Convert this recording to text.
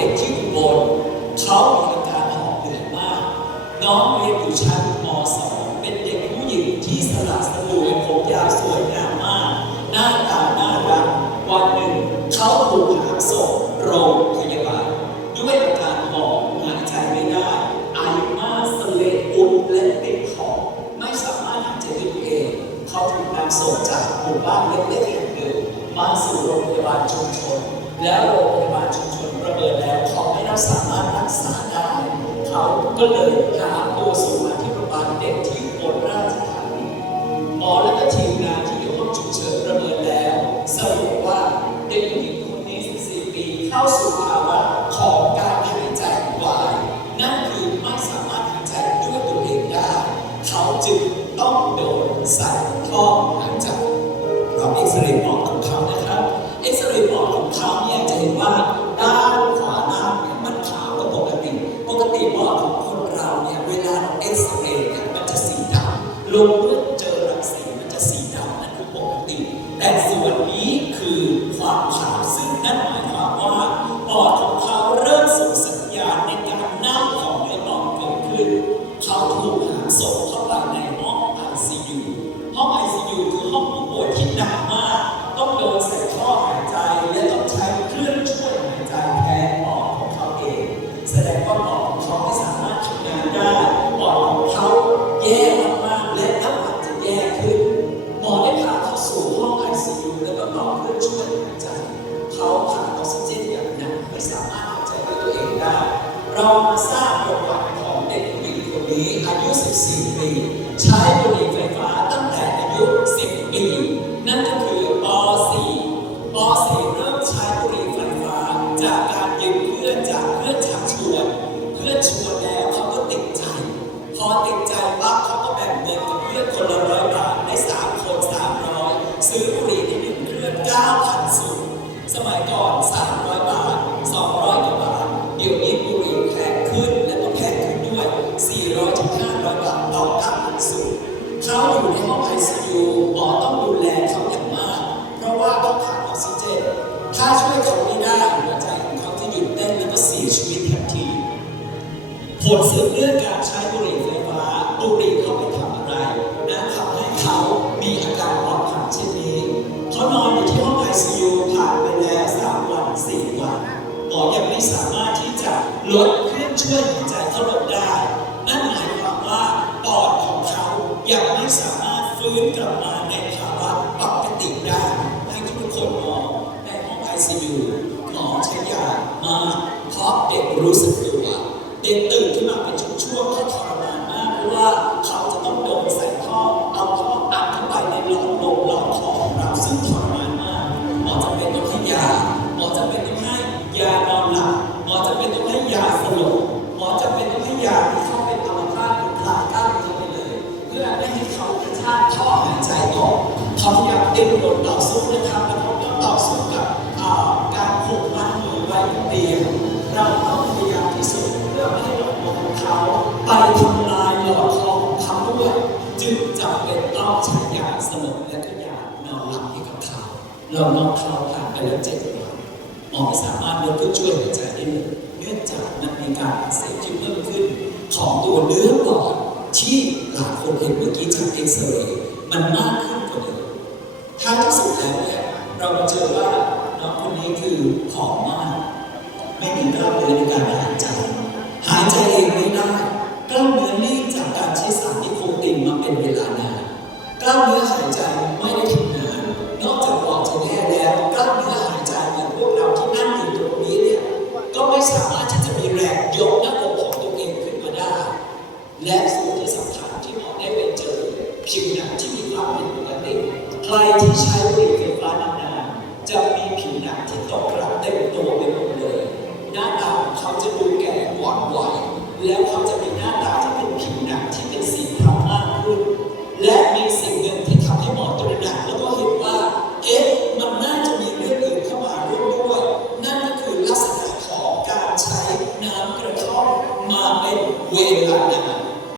ด็กที่อุบลเขามีอาการหอบเหนื่อยมาก น้องเรียนอยู่ชั้นม .2 เป็นเด็กผู้หญิงที่สละสลวยผมยาวสวยงามมาก หน้าตาน่ารักวันหนึ่งเขาถูกหามส่งโรงพยาบาลด้วยอาการหอบหายใจไม่ได้ไอมากสเลดอุดและติดคอไม่สามารถหายใจได้ตัวเองเขาถูกนำส่งจากหมู่บ้านเล็กๆแห่งหนึ่งมาสู่โรงพยาบาลชุมชน แล้วโรงพยาบาลชุมชนแล้วเขาไม่น่า สามารถรักษาได้ เขาก็เลยหาตัวส่งมาที่โรงพยาบาลเด็กที่อุบลราชธานีหมอและก็ทีมงานที่อยู่ห้องฉุกเฉินประเมินแล้วสรุปว่าเด็กหญิงคนนี้ 14 ปีเข้าสู่ภาวะของการหายใจวายนั่นคือไม่สามารถหายใจด้วยตัวเองได้ เขาจึงต้องโดนใส่ท่อหายใจเราเอ็กซเรย์ปอดขอ ลาเราเอ็กซเรย์เนี่ยมันจะสีดำลงเมื่อ ประวัติของเด็กผู้หญิงคนนี้อายุ 14 ปี ใช้บุหรี่ไฟฟ้าตั้งแต่อายุ 10 ปี นั่นก็คือป .4 ป .4 ผลสืบเนื่องการใช้บุหรี่ไฟฟ้าบุหรี่เขาไปทำอะไรนะทำให้เขามีอาการปอดขัดเช่นนี้เขานอนอยู่ที่ห้อง ICU ผ่านไปแล้ว3วัน4วันหมอยังไม่สามารถที่จะลดเครื่องช่วยหายใจเขาลงได้ นั่นหมายความว่าปอดของเขายังไม่สามารถฟื้นกลับมาในภาวะปกติได้ให้ทุกคนมองในห้อง ICU หมอใช้ยามาเพราะเด็กรู้สึกตัว เด็กตื่นขึ้นมาเป็นช่วงๆเขาทรมานมากเพราะว่าเขาจะต้องโดนใส่ท่อเอาท่ออัดเข้าไปในหลอดลมหลอดคอของเราซึ่งทรมานมากหมอจะเป็นต้องให้ยาหมอจะเป็นต้องให้ยานอนหลับหมอจะเป็นต้องให้ยาสลบหมอจะเป็นต้องให้ยาที่เขาเป็นอัมพาตหรือคลายกล้ามเนื้อไปเลย เพื่อไม่ให้เขากระชากท่อหายใจออกเขาพยายามดิ้นรนต่อสู้นะครับ ไปทำลายหลอดคอของเขาด้วยจึงจำเป็นต้องใช้ยาสลบและก็ยานอนหลับให้กับเขาเรานอนเขาผ่านไปแล้วเจ็ดวันหมอไม่สามารถลดเครื่อช่วยหายใจได้เลยเนื่องจากมันมีการอักเสบที่เพิ่มขึ้น ของตัวเนื้อปอดที่หลายคนเห็นเมื่อกี้จากเอ็กซเรย์มันมากขึ้นกว่าเดิมท้ายที่สุดแล้วเนี่ยเรามาเจอว่าน้องคนนี้คือผอมมาก ไม่มีกล้ามเนื้อในการหายใจ หายใจเองไม่ได้ ล้ามเนื้อหายใจไม่ได้ทำงาน นอกจากปอดจะแย่แล้วกล้ามเนื้อหายใจอย่างพวกเราที่นั่งอยู่ตรงนี้เนี่ยก็ไม่สามารถที่จะมีแรงยกหน้าอกของตัวเองขึ้นมาได้ และส่วนที่สำคัญที่หมอได้ไปเจอผิวหนังที่มีความผิดปกติใครที่ใช้บุหรี่ไฟฟ้านานๆจะมีผิวหนังที่ตกกลับเต็มตัวไปหมดเลย หน้าตาเขาจะดูแก่